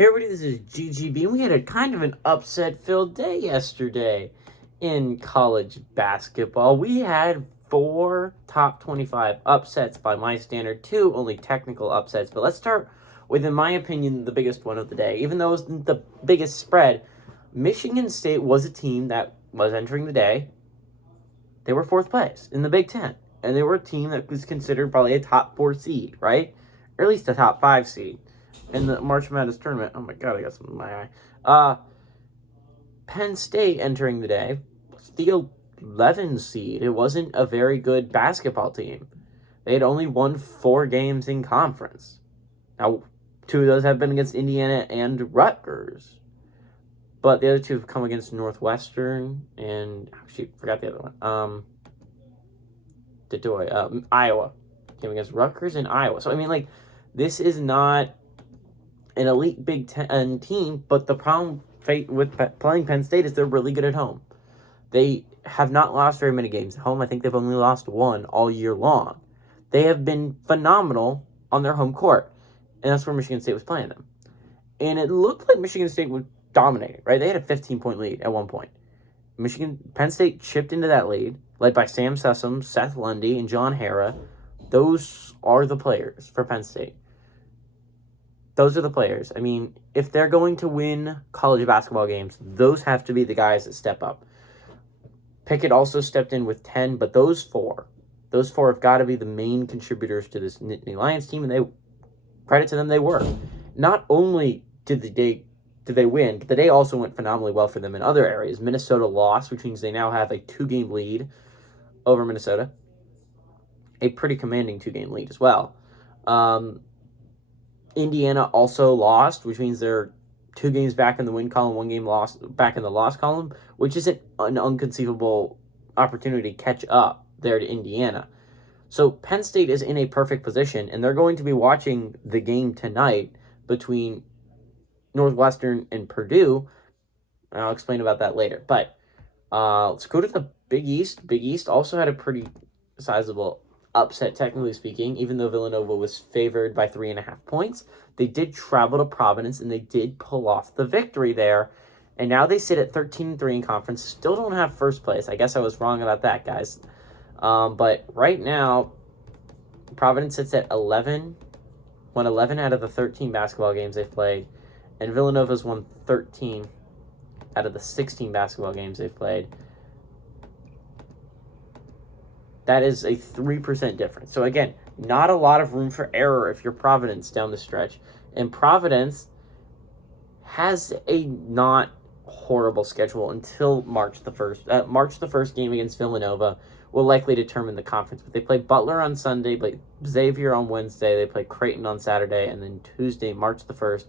Hey everybody, this is GGB, and we had a kind of an upset-filled day yesterday in college basketball. We had 4 top 25 upsets by my standard, 2 only technical upsets. But let's start with, in my opinion, the biggest one of the day. Even though it wasn't the biggest spread, Michigan State was a team that was entering the day. They were 4th place in the Big Ten, and they were a team that was considered probably a top 4 seed, right? Or at least a top 5 seed in the March Madness tournament. Oh my god, I got something in my eye. Penn State entering the day was the 11 seed. It wasn't a very good basketball team. They had only won 4 games in conference. Now, 2 of those have been against Indiana and Rutgers. But the other 2 have come against Northwestern and, forgot the other one. Iowa. Came against Rutgers and Iowa. So, I mean, this is not an elite Big Ten team, but the problem with playing Penn State is they're really good at home. They have not lost very many games at home. I think they've only lost 1 all year long. They have been phenomenal on their home court, and that's where Michigan State was playing them. And it looked like Michigan State was dominating, right? They had a 15-point lead at one point. Penn State chipped into that lead, led by Sam Sessom, Seth Lundy, and John Hara. Those are the players for Penn State. Those are the players. I mean, if they're going to win college basketball games, those have to be the guys that step up. Pickett also stepped in with 10, but those four have got to be the main contributors to this Nittany Lions team, and credit to them, they were. Not only did they win, but the day also went phenomenally well for them in other areas. Minnesota lost, which means they now have a 2-game lead over Minnesota. A pretty commanding 2-game lead as well. Indiana also lost, which means they're 2 games back in the win column, 1 game lost back in the loss column, which is an unconceivable opportunity to catch up there to Indiana. So Penn State is in a perfect position, and they're going to be watching the game tonight between Northwestern and Purdue. And I'll explain about that later. But let's go to the Big East. Big East also had a pretty sizable upset, technically speaking, even though Villanova was favored by 3.5 points. They did travel to Providence, and they did pull off the victory there. And now they sit at 13-3 in conference. Still don't have first place. I guess I was wrong about that, guys. But right now, Providence sits at 11. Won 11 out of the 13 basketball games they've played. And Villanova's won 13 out of the 16 basketball games they've played. That is a 3% difference. So again, not a lot of room for error if you're Providence down the stretch. And Providence has a not horrible schedule until March the 1st. March the 1st game against Villanova will likely determine the conference. But they play Butler on Sunday, play Xavier on Wednesday, they play Creighton on Saturday, and then Tuesday, March the 1st,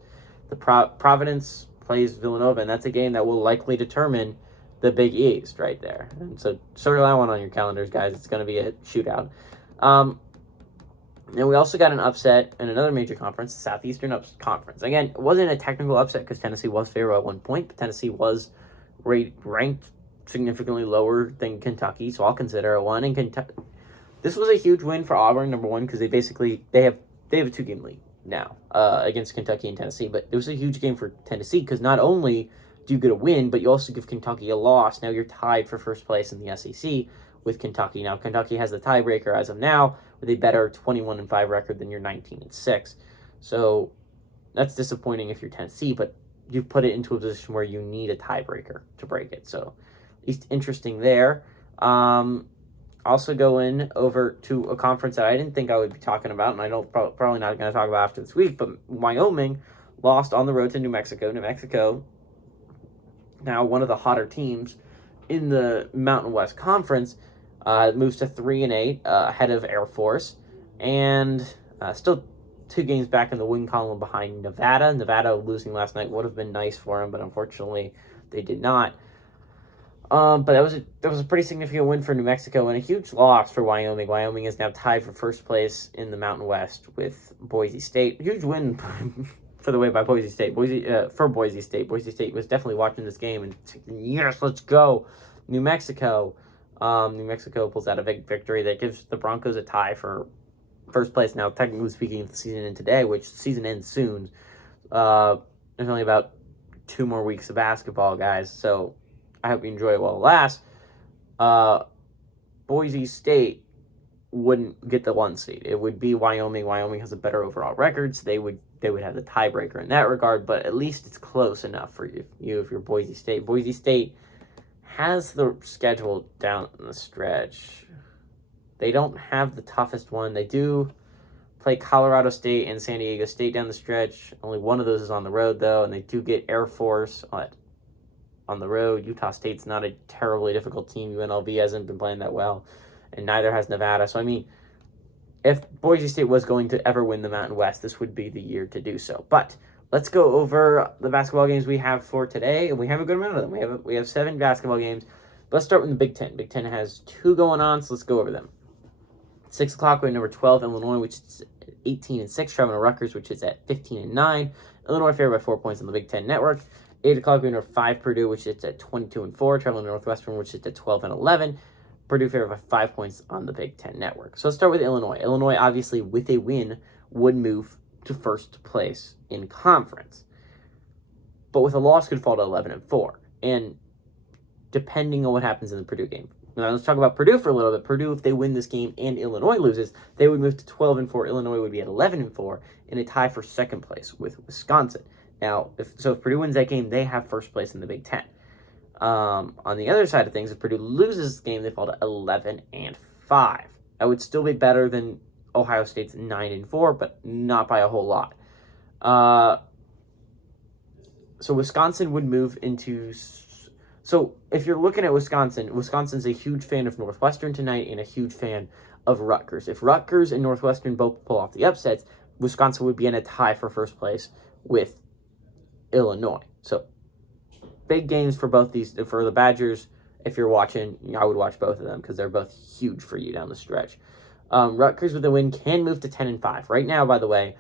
the Providence plays Villanova, and that's a game that will likely determine the Big East right there. And so circle that one on your calendars, guys. It's going to be a shootout. And we also got an upset in another major conference, the Southeastern Conference. Again, it wasn't a technical upset because Tennessee was favored by 1 point, but Tennessee was ranked significantly lower than Kentucky, so I'll consider it one. And Kentucky, this was a huge win for Auburn, number one, because they have a 2-game lead now against Kentucky and Tennessee. But it was a huge game for Tennessee because not only do you get a win, but you also give Kentucky a loss. Now you're tied for first place in the SEC with Kentucky. Now Kentucky has the tiebreaker as of now with a better 21-5 record than your 19-6. So that's disappointing if you're Tennessee, but you've put it into a position where you need a tiebreaker to break it. So at least interesting there. Also going over to a conference that I didn't think I would be talking about, and I don't probably not going to talk about after this week, but Wyoming lost on the road to New Mexico. New Mexico, now one of the hotter teams in the Mountain West Conference, moves to 3-8 ahead of Air Force, and still 2 games back in the win column behind Nevada. Nevada losing last night would have been nice for them, but unfortunately they did not. But that was a pretty significant win for New Mexico and a huge loss for Wyoming. Wyoming is now tied for first place in the Mountain West with Boise State. Huge win for the way by Boise State. Boise State. Boise State was definitely watching this game and thinking, yes, let's go. New Mexico pulls out a big victory that gives the Broncos a tie for first place. Now, technically speaking, if the season ends today, which season ends soon, There's only about 2 more weeks of basketball, guys. So I hope you enjoy it while it lasts. Boise State wouldn't get the 1 seed. It would be Wyoming. Wyoming has a better overall record, so they would have the tiebreaker in that regard. But at least it's close enough for you if you're Boise State. Boise State has the schedule down the stretch. They don't have the toughest one. They do play Colorado State and San Diego State down the stretch. Only one of those is on the road, though, and they do get Air Force on the road. Utah State's not a terribly difficult team. UNLV hasn't been playing that well, and neither has Nevada. So, I mean, if Boise State was going to ever win the Mountain West, this would be the year to do so. But let's go over the basketball games we have for today, and we have a good amount of them. We have 7 basketball games. Let's start with the Big Ten. Big Ten has 2 going on, so let's go over them. 6 o'clock, we have number 12, Illinois, which is 18-6, traveling to Rutgers, which is at 15-9. Illinois favored by 4 points on the Big Ten Network. 8 o'clock, we have number 5, Purdue, which is at 22-4, traveling to Northwestern, which is at 12-11. Purdue favored by 5 points on the Big Ten Network. So let's start with Illinois. Illinois, obviously, with a win, would move to first place in conference. But with a loss, could fall to 11-4. And depending on what happens in the Purdue game. Now, let's talk about Purdue for a little bit. Purdue, if they win this game and Illinois loses, they would move to 12-4. Illinois would be at 11-4 in a tie for second place with Wisconsin. Now, if Purdue wins that game, they have first place in the Big Ten. On the other side of things, if Purdue loses this game, they fall to 11-5. That would still be better than Ohio State's 9-4, but not by a whole lot. So Wisconsin would move into. So if you're looking at Wisconsin's a huge fan of Northwestern tonight and a huge fan of Rutgers. If Rutgers and Northwestern both pull off the upsets, Wisconsin would be in a tie for first place with Illinois. So big games for both these, for the Badgers. If you're watching, I would watch both of them because they're both huge for you down the stretch. Rutgers with a win can move to 10-5. Right now, by the way,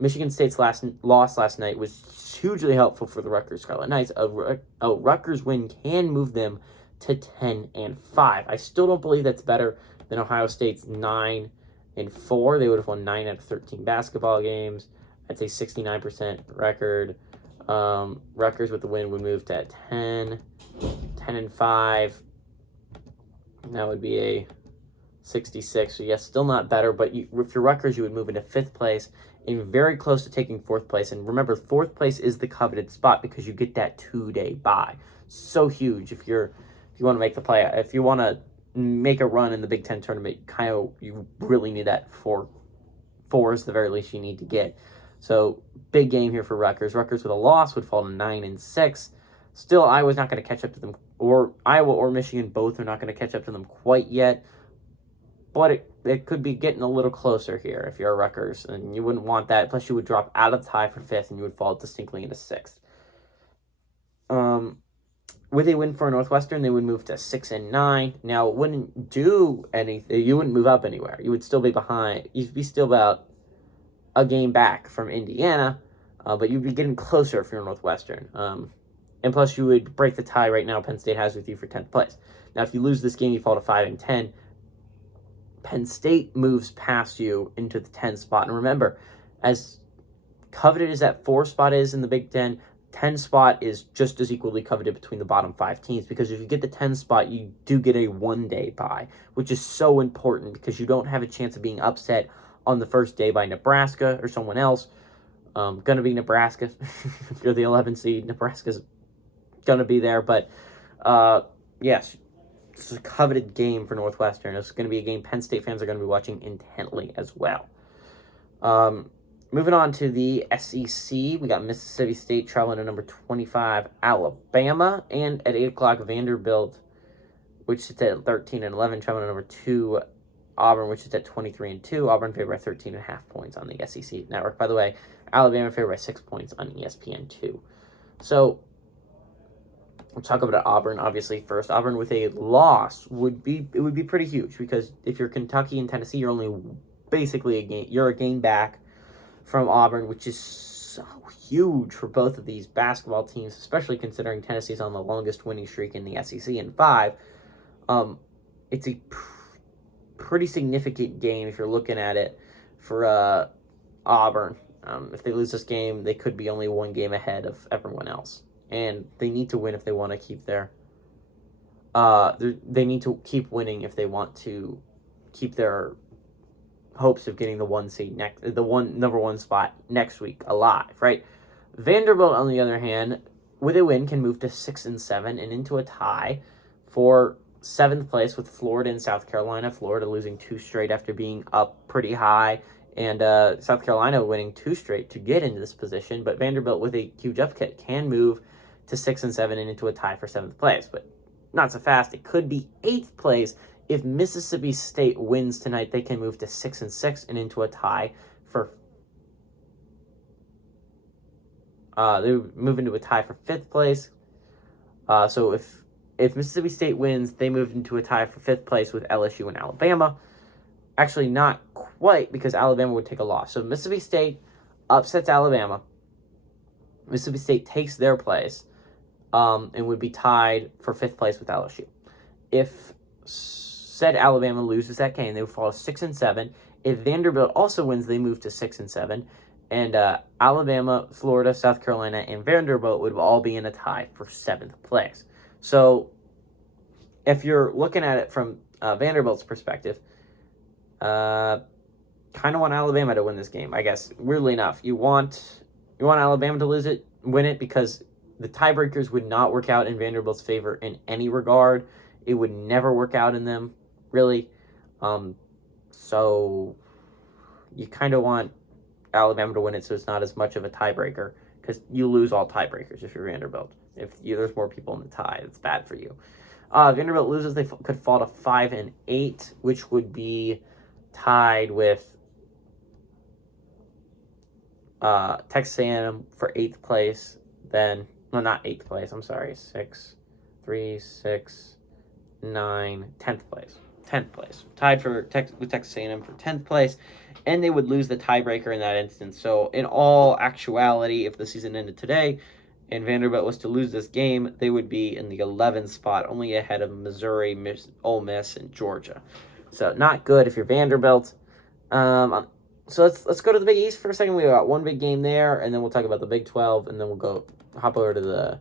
Michigan State's loss last night was hugely helpful for the Rutgers Scarlet Knights. A Rutgers win can move them to 10-5. I still don't believe that's better than Ohio State's 9-4. They would have won 9 out of 13 basketball games. I'd say 69% record. Rutgers with the win would move to 10-5. That would be a 66. So yes, still not better, but if you're Rutgers, you would move into 5th place and very close to taking 4th place. And remember, 4th place is the coveted spot because you get that 2-day bye. So huge if you want to make the play. If you want to make a run in the Big Ten tournament, you really need that 4 is the very least you need to get. So big game here for Rutgers. Rutgers with a loss would fall to 9-6. Still, Iowa's not going to catch up to them, or Iowa or Michigan both are not going to catch up to them quite yet. But it could be getting a little closer here if you're a Rutgers, and you wouldn't want that. Plus, you would drop out of the tie for 5th, and you would fall distinctly into 6th. With a win for Northwestern, they would move to 6-9. Now, it wouldn't do anything. You wouldn't move up anywhere. You would still be behind. You'd be still about a game back from Indiana, but you'd be getting closer if you're Northwestern. And plus, you would break the tie right now Penn State has with you for 10th place. Now, if you lose this game, you fall to 5-10. Penn State moves past you into the 10 spot. And remember, as coveted as that 4 spot is in the Big Ten, 10 spot is just as equally coveted between the bottom 5 teams, because if you get the 10 spot, you do get a 1-day bye, which is so important because you don't have a chance of being upset on the first day by Nebraska or someone else. Gonna be Nebraska. If you're the 11 seed, Nebraska's gonna be there. But yes, it's a coveted game for Northwestern. It's going to be a game Penn State fans are going to be watching intently as well. Moving on to the SEC, we got Mississippi State traveling to number 25, Alabama, and at 8 o'clock, Vanderbilt, which sits at 13-11, traveling to number 2, Auburn, which is at 23-2. Auburn favored by 13.5 points on the SEC network. By the way, Alabama favored by 6 points on ESPN2. So, we'll talk about Auburn, obviously, first. Auburn with a loss would be pretty huge, because if you're Kentucky and Tennessee, you're only basically a game back from Auburn, which is so huge for both of these basketball teams, especially considering Tennessee's on the longest winning streak in the SEC in 5. It's a pretty significant game if you're looking at it for Auburn. If they lose this game, they could be only one game ahead of everyone else, and they need to win if they want to keep their. They need to keep winning if they want to keep their hopes of getting the number one spot next week alive, right? Vanderbilt, on the other hand, with a win, can move to 6-7 and into a tie for 7th place with Florida and South Carolina. Florida losing 2 straight after being up pretty high, and South Carolina winning 2 straight to get into this position. But Vanderbilt, with a huge upset, can move to 6-7 and into a tie for 7th place. But not so fast. It could be 8th place. If Mississippi State wins tonight, they can move to 6-6 and into a tie for. They move into a tie for 5th place. So if Mississippi State wins, they move into a tie for 5th place with LSU and Alabama. Actually, not quite, because Alabama would take a loss. So Mississippi State upsets Alabama. Mississippi State takes their place, and would be tied for 5th place with LSU. If said Alabama loses that game, they would fall to 6-7. If Vanderbilt also wins, they move to 6-7. And Alabama, Florida, South Carolina, and Vanderbilt would all be in a tie for 7th place. So if you're looking at it from Vanderbilt's perspective, kind of want Alabama to win this game, I guess. Weirdly enough, you want Alabama to win it, because the tiebreakers would not work out in Vanderbilt's favor in any regard. It would never work out in them, really. So you kind of want Alabama to win it, so it's not as much of a tiebreaker, because you lose all tiebreakers if you're Vanderbilt. There's more people in the tie, it's bad for you. Vanderbilt loses, they could fall to 5-8, which would be tied with Texas A&M for 8th place. Then, no, not 8th place. I'm sorry, 6, 3, 6, 9, 10th place. 10th place, tied with Texas A&M for 10th place, and they would lose the tiebreaker in that instance. So in all actuality, if the season ended today and Vanderbilt was to lose this game, they would be in the 11th spot, only ahead of Missouri, Ole Miss, and Georgia. So not good if you're Vanderbilt. So let's go to the Big East for a second. We got one big game there, and then we'll talk about the Big 12, and then we'll hop over to the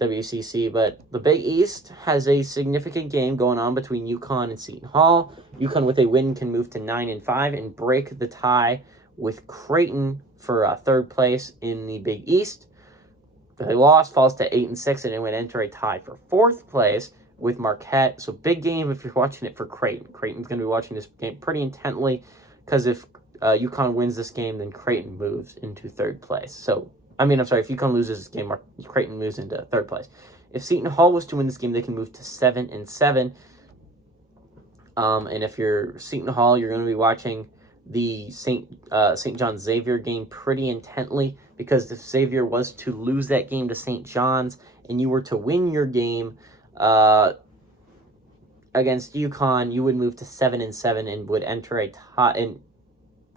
WCC. But the Big East has a significant game going on between UConn and Seton Hall. UConn, with a win, can move to 9-5 and break the tie with Creighton for 3rd place in the Big East. If they lost, falls to 8-6, and it would enter a tie for 4th place with Marquette. So big game if you're watching it for Creighton. Creighton's going to be watching this game pretty intently, because if UConn wins this game, then Creighton moves into 3rd place. If UConn loses this game, Creighton moves into 3rd place. If Seton Hall was to win this game, they can move to 7-7. And if you're Seton Hall, you're going to be watching the St. John's Xavier game pretty intently, because if Xavier was to lose that game to St. John's and you were to win your game against UConn, you would move to 7-7 and would enter a tie, and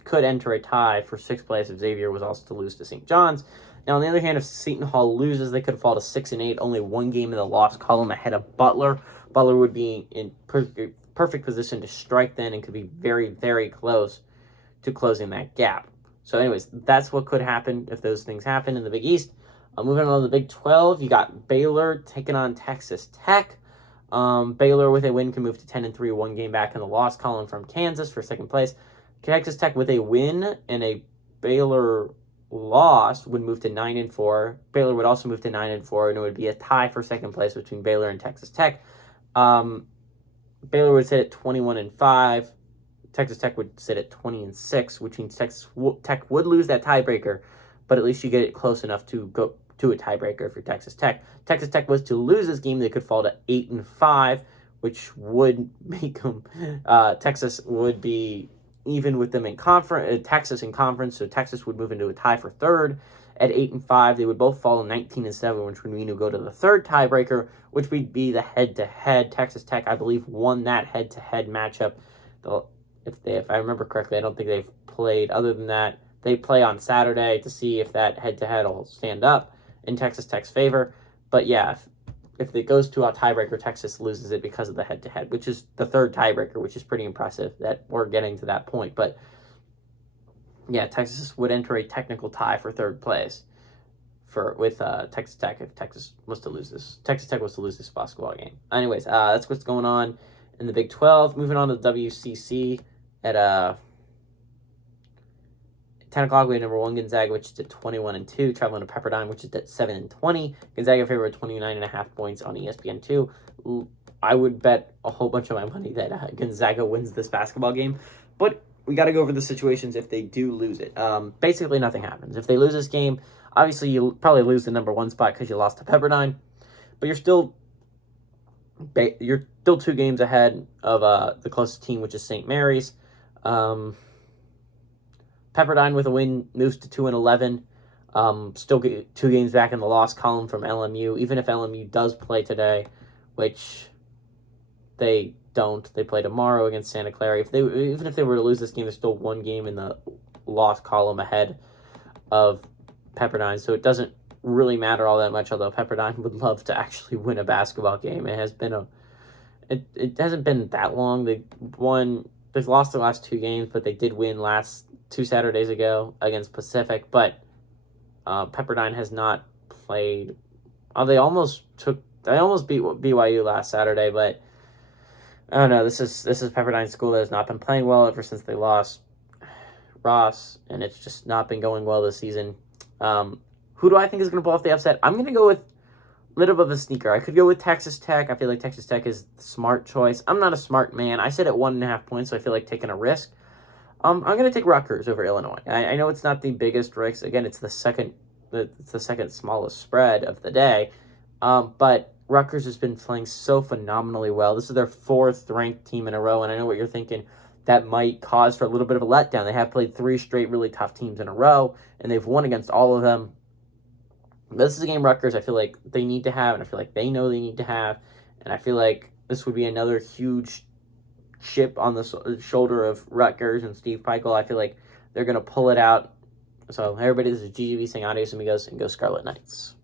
could enter a tie for 6th place if Xavier was also to lose to St. John's. Now, on the other hand, if Seton Hall loses, they could fall to 6-8, only one game in the loss column ahead of Butler. Butler would be in perfect position to strike then, and could be very, very close to closing that gap. So anyways, that's what could happen if those things happen in the Big East. Moving on to the Big 12, you got Baylor taking on Texas Tech. Baylor, with a win, can move to 10-3, one game back in the loss column from Kansas for 2nd place. Texas Tech, with a win and a Baylor loss, would move to 9-4. Baylor would also move to 9-4, and it would be a tie for 2nd place between Baylor and Texas Tech. Baylor would sit at 21-5. Texas Tech would sit at 20-6, which means Texas Tech would lose that tiebreaker, but at least you get it close enough to go to a tiebreaker for Texas Tech. Texas Tech was to lose this game, they could fall to 8-5, which would make them Texas would be even with them in conference. Texas in conference, so Texas would move into a tie for 3rd at 8-5. They would both fall 19-7, which would mean to go to the 3rd tiebreaker, which would be the head-to-head. Texas Tech, I believe, won that head-to-head matchup. If I remember correctly, I don't think they've played. Other than that, they play on Saturday to see if that head-to-head will stand up in Texas Tech's favor. But yeah, if it goes to a tiebreaker, Texas loses it because of the head-to-head, which is the 3rd tiebreaker, which is pretty impressive that we're getting to that point. But Yeah, Texas would enter a technical tie for third place with Texas Tech if Texas was to lose this. Texas Tech was to lose this basketball game. Anyways, that's what's going on in the Big 12. Moving on to the WCC at 10 o'clock, we have number 1 Gonzaga, which is at 21-2, traveling to Pepperdine, which is at 7-20. Gonzaga favored 29.5 points on ESPN2. I would bet a whole bunch of my money that Gonzaga wins this basketball game, but we got to go over the situations if they do lose it. Basically, nothing happens. If they lose this game, obviously you'll probably lose the number 1 spot because you lost to Pepperdine, but you're still 2 games ahead of the closest team, which is St. Mary's. Pepperdine with a win moves to 2-11. Still get 2 games back in the loss column from LMU. Even if LMU does play today, which they don't, they play tomorrow against Santa Clara. Even if they were to lose this game, there's still 1 game in the loss column ahead of Pepperdine. So it doesn't really matter all that much. Although Pepperdine would love to actually win a basketball game. It hasn't been that long. They've lost the last 2 games, but they did win last 2 Saturdays ago against Pacific. But Pepperdine has not played. They almost beat BYU last Saturday, but I don't know. This is Pepperdine school that has not been playing well ever since they lost Ross, and it's just not been going well this season. Who do I think is going to pull off the upset? I'm going to go with a little bit of a sneaker. I could go with Texas Tech. I feel like Texas Tech is the smart choice. I'm not a smart man. I said at 1.5 points, so I feel like taking a risk. I'm going to take Rutgers over Illinois. I know it's not the biggest risk. Again, it's the second smallest spread of the day. But Rutgers has been playing so phenomenally well. This is their 4th ranked team in a row, and I know what you're thinking. That might cause for a little bit of a letdown. They have played 3 straight really tough teams in a row, and they've won against all of them. But this is a game Rutgers I feel like they need to have, and I feel like they know they need to have, and I feel like this would be another huge chip on the shoulder of Rutgers and Steve Pikiell. I feel like they're going to pull it out. So everybody, this is GGB saying adios amigos, and go Scarlet Knights.